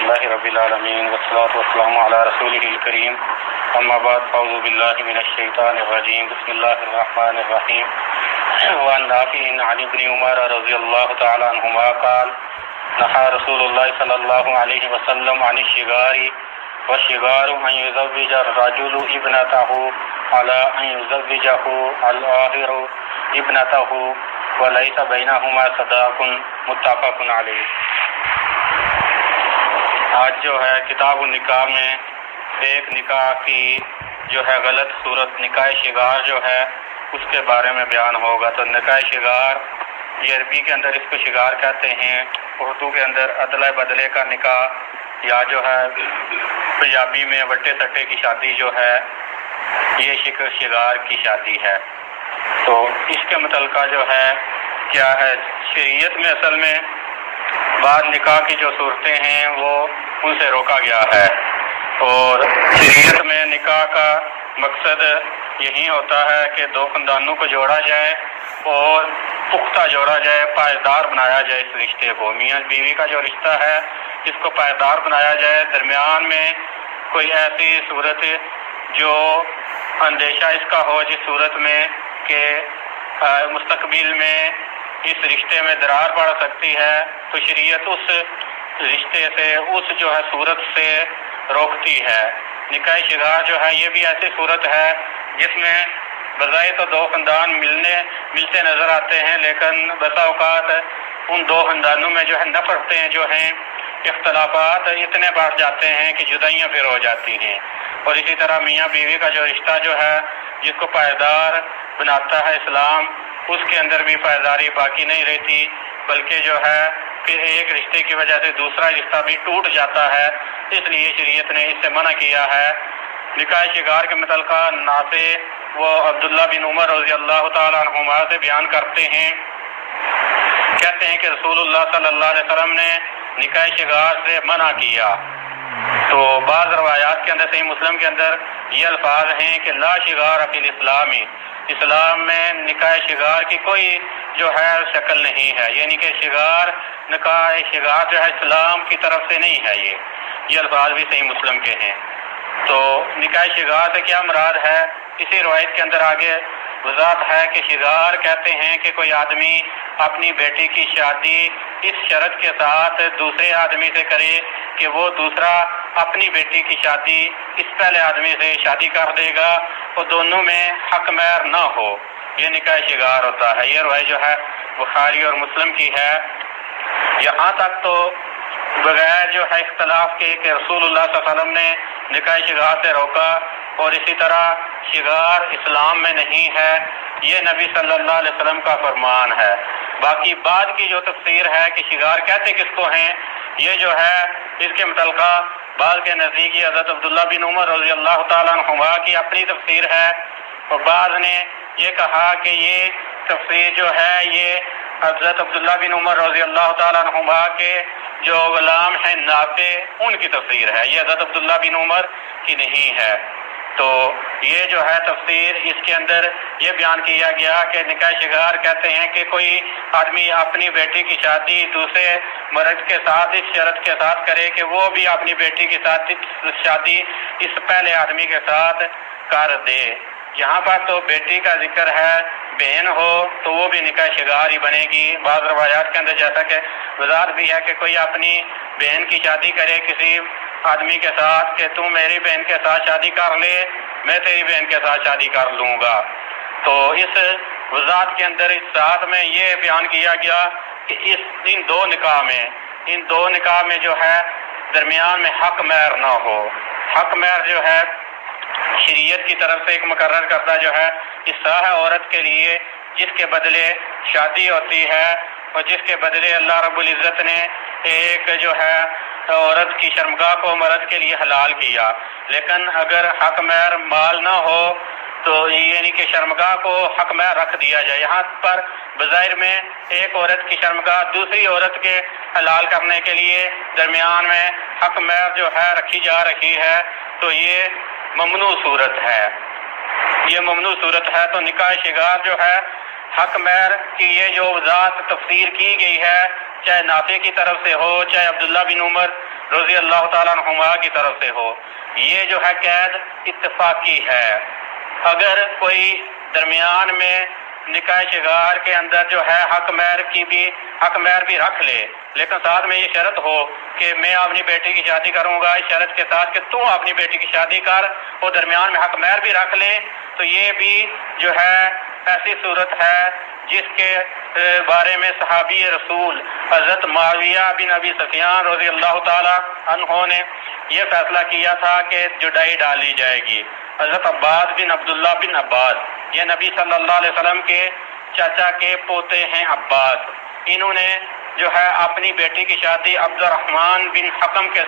لله رب العالمين والصلاة والسلام على رسوله الكريم اما بعد اعوذ بالله من الشيطان الرجيم بسم الله الرحمن الرحيم وعن نافع عن ابن عمر رضي الله تعالى عنهما قال نهى رسول الله صلى الله عليه وسلم عن الشغار والشغار أن يزوج الرجل ابنته على أن يزوجه الآخر ابنته وليس بينهما صداق متفق علیہ۔ آج جو ہے کتاب النکاح میں ایک نکاح کی جو ہے غلط صورت نکاح شغار جو ہے اس کے بارے میں بیان ہوگا۔ تو نکاح شغار یہ عربی کے اندر اس کو شغار کہتے ہیں، اردو کے اندر ادلہ بدلے کا نکاح یا جو ہے پنجابی میں وٹے سٹے کی شادی جو ہے یہ شغار کی شادی ہے۔ تو اس کے متعلقہ جو ہے کیا ہے، شریعت میں اصل میں بعض نکاح کی جو صورتیں ہیں وہ ان سے روکا گیا ہے، اور شریعت میں نکاح کا مقصد یہی ہوتا ہے کہ دو خاندانوں کو جوڑا جائے اور پختہ جوڑا جائے، پائیدار بنایا جائے اس رشتے کو۔ میاں بیوی کا جو رشتہ ہے اس کو پائیدار بنایا جائے، درمیان میں کوئی ایسی صورت جو اندیشہ اس کا ہو جس صورت میں کہ مستقبل میں اس رشتے میں درار پڑ سکتی ہے، تو شریعت اس رشتے سے اس جو ہے صورت سے روکتی ہے۔ نکاح شغار جو ہے یہ بھی ایسی صورت ہے جس میں بظاہر تو دو خاندان ملتے نظر آتے ہیں، لیکن بسا اوقات ان دو خاندانوں میں جو ہے نفرتیں جو ہیں، اختلافات اتنے بڑھ جاتے ہیں کہ جدائیاں پھر ہو جاتی ہیں۔ اور اسی طرح میاں بیوی کا جو رشتہ جو ہے جس کو پائیدار بناتا ہے اسلام، اس کے اندر بھی پائیداری باقی نہیں رہتی، بلکہ جو ہے کہ ایک رشتے کی وجہ سے دوسرا رشتہ بھی ٹوٹ جاتا ہے۔ اس لیے شریعت نے اس سے منع کیا ہے۔ نکاح شغار کے متعلقہ نافع وہ عبداللہ بن عمر رضی اللہ تعالیٰ عنہما سے بیان کرتے ہیں، کہتے ہیں کہ رسول اللہ صلی اللہ علیہ وسلم نے نکاح شغار سے منع کیا۔ تو بعض روایات کے اندر صحیح مسلم کے اندر یہ الفاظ ہیں کہ لا شغار فی الاسلام، اسلام میں نکاح شغار کی کوئی جو ہے شکل نہیں ہے، یعنی کہ نکاح شغار جو ہے اسلام کی طرف سے نہیں ہے۔ یہ الفاظ بھی صحیح مسلم کے ہیں۔ تو نکاح شغار سے کیا مراد ہے، اسی روایت کے اندر آگے وضاحت ہے کہ شغار کہتے ہیں کہ کوئی آدمی اپنی بیٹی کی شادی اس شرط کے ساتھ دوسرے آدمی سے کرے کہ وہ دوسرا اپنی بیٹی کی شادی اس پہلے آدمی سے شادی کر دے گا اور دونوں میں حق مہر نہ ہو، یہ نکاح شغار ہوتا ہے۔ یہ روایت جو ہے بخاری اور مسلم کی ہے۔ یہاں تک تو بغیر جو ہے اختلاف کے کہ رسول اللہ صلی اللہ علیہ وسلم نے نکاح شغار سے روکا، اور اسی طرح شغار اسلام میں نہیں ہے، یہ نبی صلی اللہ علیہ وسلم کا فرمان ہے۔ باقی بعد کی جو تفسیر ہے کہ شغار کہتے کس کو ہیں، یہ جو ہے اس کے متعلقہ بعض کے نزدیک یہ حضرت عبداللہ بن عمر رضی اللہ تعالیٰ عنہما کی اپنی تفسیر ہے، اور بعض نے یہ کہا کہ یہ تفسیر جو ہے یہ حضرت عبداللہ بن عمر رضی اللہ تعالیٰ عنہما کے جو غلام ہیں نافع ان کی تفسیر ہے، یہ حضرت عبداللہ بن عمر کی نہیں ہے۔ تو یہ جو ہے تفسیر اس کے اندر یہ بیان کیا گیا کہ نکاح شغار کہتے ہیں کہ کوئی آدمی اپنی بیٹی کی شادی دوسرے مرد کے ساتھ اس شرط کے ساتھ کرے کہ وہ بھی اپنی بیٹی کے ساتھ شادی اس پہلے آدمی کے ساتھ کر دے۔ یہاں پر تو بیٹی کا ذکر ہے، بہن ہو تو وہ بھی نکاح شغار ہی بنے گی۔ بعض روایات کے اندر جیسا کہ وضاحت بھی ہے کہ کوئی اپنی بہن کی شادی کرے کسی آدمی کے ساتھ کہ تم میری بہن کے ساتھ شادی کر لے، میں تیری بہن کے ساتھ شادی کر لوں گا۔ تو اس وضاحت کے اندر اس ساتھ میں یہ بیان کیا گیا کہ ان دو نکاح میں جو ہے درمیان میں حق مہر نہ ہو۔ حق مہر جو ہے شریعت کی طرف سے ایک مقرر کردہ جو ہے حصہ ہے عورت کے لیے، جس کے بدلے شادی ہوتی ہے اور جس کے بدلے اللہ رب العزت نے ایک جو ہے عورت کی شرمگاہ کو مرد کے لیے حلال کیا۔ لیکن اگر حق مہر مال نہ ہو تو یعنی کہ شرمگاہ کو حق مہر رکھ دیا جائے۔ یہاں پر بظاہر میں ایک عورت کی شرمگاہ دوسری عورت کے حلال کرنے کے لیے درمیان میں حق مہر جو ہے رکھی جا رہی ہے، تو یہ ممنوع صورت ہے۔ تو نکاح شغار جو ہے حق مہر کی یہ جو وضاحت تفسیر کی گئی ہے، چاہے نافع کی طرف سے ہو چاہے عبداللہ بن عمر رضی اللہ تعالیٰ عنہما کی طرف سے ہو۔ یہ جو ہے قید اتفاقی ہے۔ اگر کوئی درمیان میں نکاح شگار کے اندر جو ہے حق مہر بھی رکھ لے، لیکن ساتھ میں یہ شرط ہو کہ میں اپنی بیٹی کی شادی کروں گا، اس شرط کے ساتھ کہ تو اپنی بیٹی کی شادی کر، اور درمیان میں حق مہر بھی رکھ لے، تو یہ بھی جو ہے ایسی صورت ہے جس کے بارے میں صحابی رسول حضرت معاویہ بن ابی سفیان رضی اللہ تعالی عنہ نے یہ فیصلہ کیا تھا کہ جدائی ڈالی جائے گی۔ حضرت عباس بن عبداللہ بن عباس، یہ نبی صلی اللہ علیہ وسلم کے چاچا کے پوتے ہیں عباس، انہوں نے جو ہے اپنی بیٹی کی شادی عبد الرحمن بن حکم کے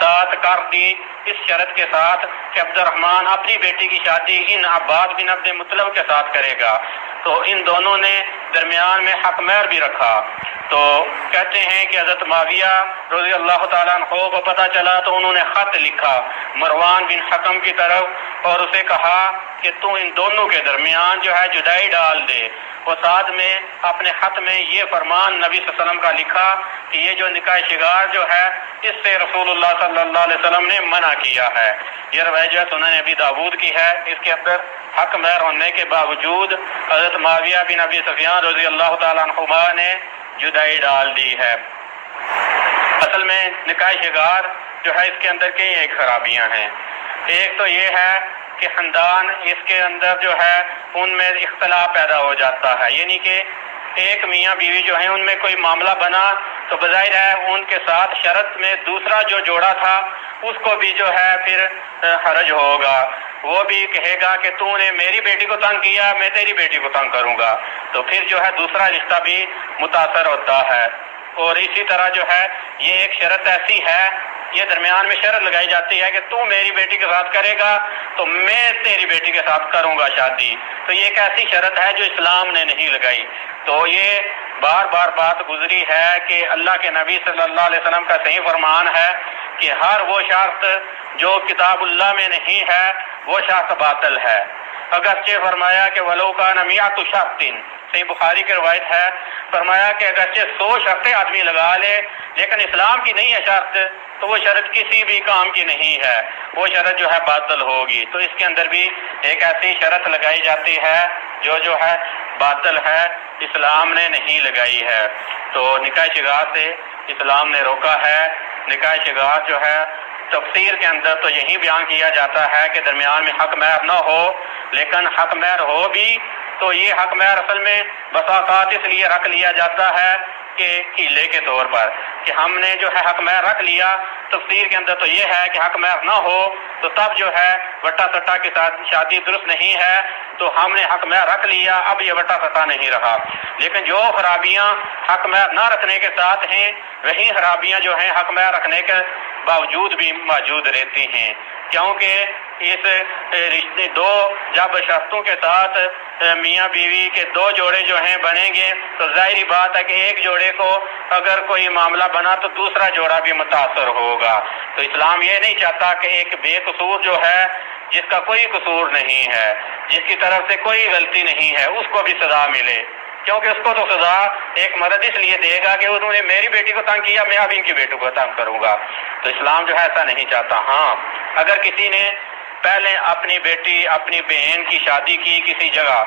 ساتھ کر دی، اس شرط کے ساتھ کہ عبد الرحمن اپنی بیٹی کی شادی ان عباس بن عبد مطلب کے ساتھ کرے گا۔ تو ان دونوں نے درمیان میں حق مہر بھی رکھا۔ تو کہتے ہیں کہ حضرت معاویہ رضی اللہ تعالیٰ عنہ کو پتہ چلا تو انہوں نے خط لکھا مروان بن حکم کی طرف اور اسے کہا کہ تو ان دونوں کے درمیان جو ہے جدائی ڈال دے، اور ساتھ میں اپنے خط میں یہ فرمان نبی صلی اللہ علیہ وسلم کا لکھا کہ یہ جو نکاح شگار جو ہے اس سے رسول اللہ صلی اللہ علیہ وسلم نے منع کیا ہے۔ یہ روایت جو ہے سنن ابی داؤد کی ہے، اس کے اندر حق مہر ہونے کے باوجود حضرت معاویہ بن ابی سفیان رضی اللہ تعالیٰ عنہما نے جدائی ڈال دی ہے۔ اصل میں نکاح شگار جو ہے اس کے اندر کئی ایک خرابیاں ہیں۔ ایک تو یہ ہے کہ خاندان اس کے اندر جو ہے ان میں اختلاف پیدا ہو جاتا ہے، یعنی کہ ایک میاں بیوی جو ہیں ان میں کوئی معاملہ بنا تو بظاہر ہے ان کے ساتھ شرط میں دوسرا جو جوڑا تھا اس کو بھی جو ہے پھر حرج ہوگا، وہ بھی کہے گا کہ تو نے میری بیٹی کو تنگ کیا، میں تیری بیٹی کو تنگ کروں گا، تو پھر جو ہے دوسرا رشتہ بھی متاثر ہوتا ہے۔ اور اسی طرح جو ہے یہ ایک شرط ایسی ہے، یہ درمیان میں شرط لگائی جاتی ہے کہ تو میری بیٹی کے ساتھ کرے گا تو میں تیری بیٹی کے ساتھ کروں گا شادی، تو یہ ایک ایسی شرط ہے جو اسلام نے نہیں لگائی۔ تو یہ بار بار بات گزری ہے کہ اللہ کے نبی صلی اللہ علیہ وسلم کا صحیح فرمان ہے کہ ہر وہ شرط جو کتاب اللہ میں نہیں ہے وہ شرط باطل ہے۔ اگرچہ فرمایا کہ ولو کان میۃ شرط، صحیح بخاری کی روایت ہے، فرمایا کہ اگرچہ 100 شرطیں آدمی لگا لے لیکن اسلام کی نہیں ہے شرط، تو وہ شرط کسی بھی کام کی نہیں ہے، وہ شرط جو ہے باطل ہوگی۔ تو اس کے اندر بھی ایک ایسی شرط لگائی جاتی ہے جو ہے باطل ہے، اسلام نے نہیں لگائی ہے۔ تو نکاح شگار سے اسلام نے روکا ہے۔ نکاح شگار جو ہے تفسیر کے اندر تو یہی بیان کیا جاتا ہے کہ درمیان میں حق مہر نہ ہو، لیکن حق مہر ہو بھی تو یہ حق مہر اصل میں بسا اوقات اس لیے رکھ لیا جاتا ہے کہ ہیلے کے طور پر کہ ہم نے جو ہے حق مہر رکھ لیا۔ تفسیر کے اندر تو یہ ہے کہ حق مہر نہ ہو تو تب جو ہے وٹا سٹا کے ساتھ شادی درست نہیں ہے، تو ہم نے حق مہر رکھ لیا، اب یہ وٹا سٹا نہیں رہا۔ لیکن جو خرابیاں حق مہر نہ رکھنے کے ساتھ ہیں وہی خرابیاں جو ہیں حق مہر رکھنے کے باوجود بھی موجود رہتی ہیں، کیونکہ اس رشتے دو جب شرطوں کے ساتھ میاں بیوی کے دو جوڑے جو ہیں بنیں گے تو ظاہری بات ہے کہ ایک جوڑے کو اگر کوئی معاملہ بنا تو دوسرا جوڑا بھی متاثر ہوگا۔ تو اسلام یہ نہیں چاہتا کہ ایک بے قصور جو ہے جس کا کوئی قصور نہیں ہے، جس کی طرف سے کوئی غلطی نہیں ہے، اس کو بھی سزا ملے، کیونکہ اس کو تو سزا ایک مرد اس لیے دے گا کہ انہوں نے میری بیٹی کو تنگ کیا، میں اب ان کی بیٹی کو تنگ کروں گا۔ تو اسلام جو ہے ایسا نہیں چاہتا۔ ہاں اگر کسی نے پہلے اپنی بیٹی اپنی بہن کی شادی کی کسی جگہ،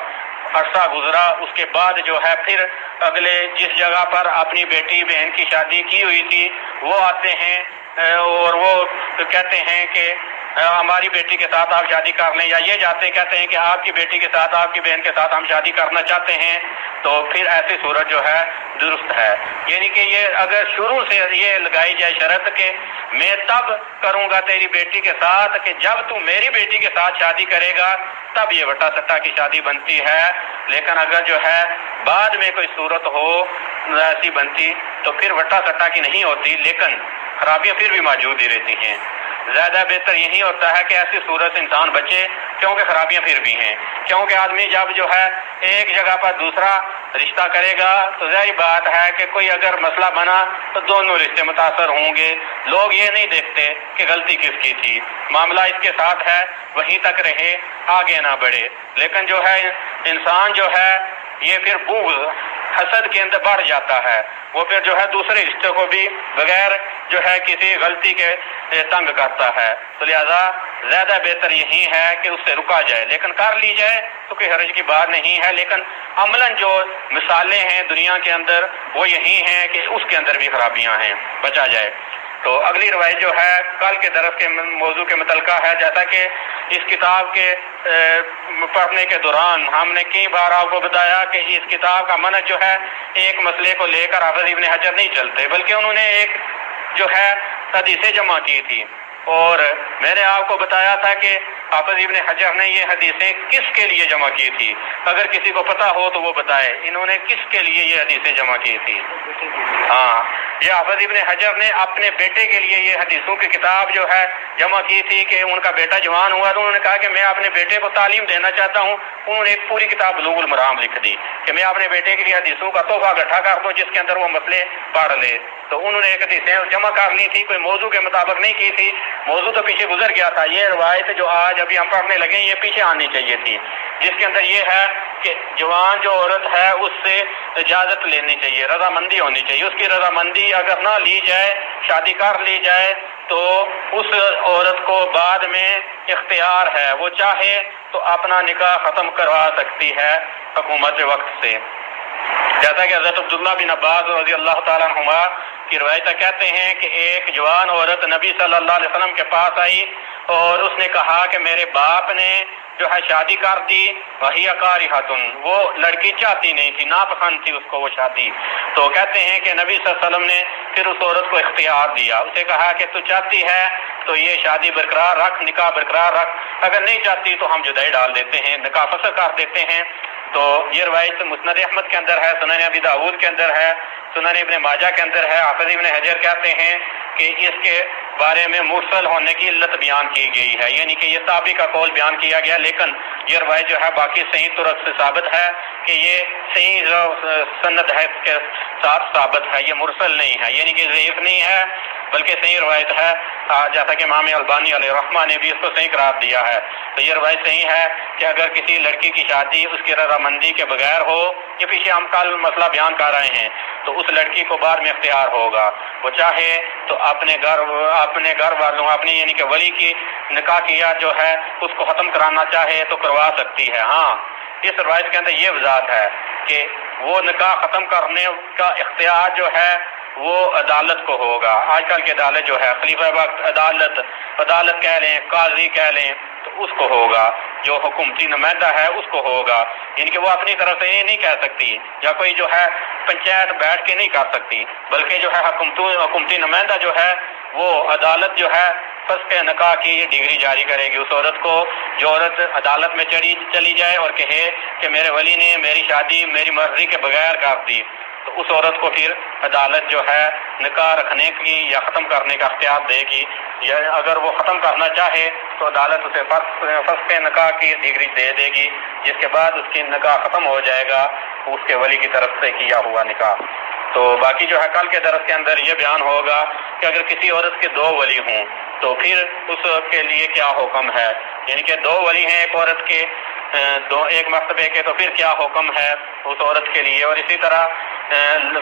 عرصہ گزرا، اس کے بعد جو ہے پھر اگلے جس جگہ پر اپنی بیٹی بہن کی شادی کی ہوئی تھی وہ آتے ہیں اور وہ کہتے ہیں کہ ہماری بیٹی کے ساتھ آپ شادی کر لیں، یا یہ جاتے کہتے ہیں کہ آپ کی بیٹی کے ساتھ آپ کی بہن کے ساتھ ہم شادی کرنا چاہتے ہیں، تو پھر ایسی صورت جو ہے درست ہے۔ یعنی کہ یہ اگر شروع سے یہ لگائی جائے شرط کہ میں تب کروں گا تیری بیٹی کے ساتھ کہ جب تو میری بیٹی کے ساتھ شادی کرے گا، تب یہ وٹا سٹا کی شادی بنتی ہے۔ لیکن اگر جو ہے بعد میں کوئی صورت ہو ایسی بنتی تو پھر وٹا سٹا کی نہیں ہوتی، لیکن خرابیاں پھر بھی موجود ہی رہتی ہیں۔ زیادہ بہتر یہی ہوتا ہے کہ ایسی صورت انسان بچے، کیونکہ خرابیاں پھر بھی ہیں، کیونکہ آدمی جب جو ہے ایک جگہ پر دوسرا رشتہ کرے گا تو ظاہر بات ہے کہ کوئی اگر مسئلہ بنا تو دونوں رشتے متاثر ہوں گے۔ لوگ یہ نہیں دیکھتے کہ غلطی کس کی تھی، معاملہ اس کے ساتھ ہے وہیں تک رہے، آگے نہ بڑھے۔ لیکن جو ہے انسان جو ہے یہ پھر بغض حسد کے اندر بڑھ جاتا ہے، وہ پھر جو ہے دوسرے رشتے کو بھی بغیر جو ہے کسی غلطی کے تنگ کرتا ہے، تو لہذا زیادہ بہتر یہی ہے کہ اس سے رکا جائے، لیکن کر لی جائے تو کوئی حرج کی بات نہیں ہے، لیکن عملاً جو مثالیں ہیں دنیا کے اندر وہ یہی ہیں کہ اس کے اندر بھی خرابیاں ہیں، بچا جائے۔ تو اگلی روایت جو ہے کل کے درس کے موضوع کے متعلقہ ہے، جیسا کہ اس کتاب کے پڑھنے کے دوران ہم نے کئی بار آپ کو بتایا کہ اس کتاب کا منہج جو ہے ایک مسئلے کو لے کر حافظ ابن حجر نہیں چلتے، بلکہ انہوں نے ایک جو ہے حدیثیں جمع کی تھی، اور میں نے آپ کو بتایا تھا کہ حافظ ابن حجر نے یہ حدیثیں کس کے لیے جمع کی تھی، اگر کسی کو پتہ ہو تو وہ بتائے انہوں نے کس کے لیے یہ حدیثیں جمع کی تھی۔ ہاں، یہ حافظ ابن حجر نے اپنے بیٹے کے لیے یہ حدیثوں کی کتاب جو ہے جمع کی تھی کہ ان کا بیٹا جوان ہوا تو انہوں نے کہا کہ میں اپنے بیٹے کو تعلیم دینا چاہتا ہوں، انہوں نے ایک پوری کتاب بلوغ المرام لکھ دی کہ میں اپنے بیٹے کے لیے حدیثوں کا تحفہ اکٹھا کر دوں جس کے اندر وہ مسئلے پڑھ لے۔ تو انہوں نے ایک حدیثیں جمع کر لی تھی، کوئی موضوع کے مطابق نہیں کی تھی، موضوع تو پیچھے گزر گیا تھا۔ یہ روایت جو آج ابھی ہم پڑھنے لگے یہ پیچھے آنی چاہیے تھی، جس کے اندر یہ ہے کہ جوان جو عورت ہے اس سے اجازت لینی چاہیے، رضامندی ہونی چاہیے، اس کی رضامندی اگر نہ لی جائے، شادی کر لی جائے تو اس عورت کو بعد میں اختیار ہے، وہ چاہے تو اپنا نکاح ختم کروا سکتی ہے حکومت وقت سے، جیسا کہ حضرت عبداللہ بن عباس رضی اللہ تعالیٰ عنہما کی روایت کہتے ہیں کہ ایک جوان عورت نبی صلی اللہ علیہ وسلم کے پاس آئی اور اس نے کہا کہ میرے باپ نے جو ہے شادی کر دی، وہی کارہۃن، وہ لڑکی چاہتی نہیں تھی، ناپسند تھی اس کو وہ شادی۔ تو کہتے ہیں کہ نبی صلی اللہ علیہ وسلم نے پھر اس عورت کو اختیار دیا، اسے کہا کہ تو چاہتی ہے تو یہ شادی برقرار رکھ، نکاح برقرار رکھ، اگر نہیں چاہتی تو ہم جدائی ڈال دیتے ہیں، نکاح فسخ کر دیتے ہیں۔ تو یہ روایت مسند احمد کے اندر ہے، سنن ابی داؤد کے اندر ہے، سنن ابن ماجہ کے اندر ہے۔ حافظ ابن حجر کہتے ہیں کہ اس کے بارے میں مرسل ہونے کی علت بیان کی گئی ہے، یعنی کہ یہ تابعی کا قول بیان کیا گیا، لیکن یہ روایت جو ہے باقی صحیح طرق سے ثابت ہے کہ یہ صحیح سند ہے کے ساتھ ثابت ہے، یہ مرسل نہیں ہے، یعنی کہ ضعیف نہیں ہے بلکہ صحیح روایت ہے، جیسا کہ امام البانی علیہ رحمہ نے بھی اس کو صحیح قرار دیا ہے۔ تو یہ روایت صحیح ہے کہ اگر کسی لڑکی کی شادی اس کی رضامندی کے بغیر ہو، یہ پیچھے ہم کل مسئلہ بیان کر رہے ہیں، تو اس لڑکی کو بعد میں اختیار ہوگا، وہ چاہے تو اپنے گھر والوں اپنی یعنی کہ ولی کی نکاح کیا جو ہے اس کو ختم کرانا چاہے تو کروا سکتی ہے۔ ہاں، اس روایت کے اندر یہ وضاحت ہے کہ وہ نکاح ختم کرنے کا اختیار جو ہے وہ عدالت کو ہوگا۔ آج کل کی عدالت جو ہے خلیفہ وقت عدالت کہہ لیں، قاضی کہہ لیں، تو اس کو ہوگا، جو حکومتی نمائندہ ہے اس کو ہوگا، یعنی کہ وہ اپنی طرف سے یہ نہیں کہہ سکتی، یا کوئی جو ہے پنچایت بیٹھ کے نہیں کر سکتی، بلکہ جو ہے حکومتی نمائندہ جو ہے وہ عدالت جو ہے فسخ نکاح کی ڈگری جاری کرے گی اس عورت کو۔ جو عورت عدالت میں چلی جائے اور کہے کہ میرے ولی نے میری شادی میری مرضی کے بغیر کر دی، تو اس عورت کو پھر عدالت جو ہے نکاح رکھنے کی یا ختم کرنے کا اختیار دے گی، یا اگر وہ ختم کرنا چاہے تو عدالت اسے فسخ نکاح کی ڈگری دے گی، جس کے بعد اس کی نکاح ختم ہو جائے گا اس کے ولی کی طرف سے کیا ہوا نکاح۔ تو باقی جو ہے کل کے درس کے اندر یہ بیان ہوگا کہ اگر کسی عورت کے دو ولی ہوں تو پھر اس کے لیے کیا حکم ہے، یعنی کہ دو ولی ہیں ایک عورت کے، ایک مرتبے کے، تو پھر کیا حکم ہے اس عورت کے لیے، اور اسی طرح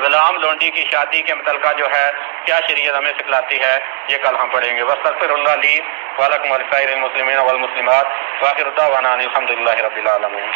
غلام لونڈی کی شادی کے متعلقہ جو ہے کیا شریعت ہمیں سکھلاتی ہے، یہ کل ہم پڑھیں گے۔ واستغفر اللہ لی ولکم ولسائر المسلمین والمسلمات، وآخر دعوانا الحمد للہ رب العالمین۔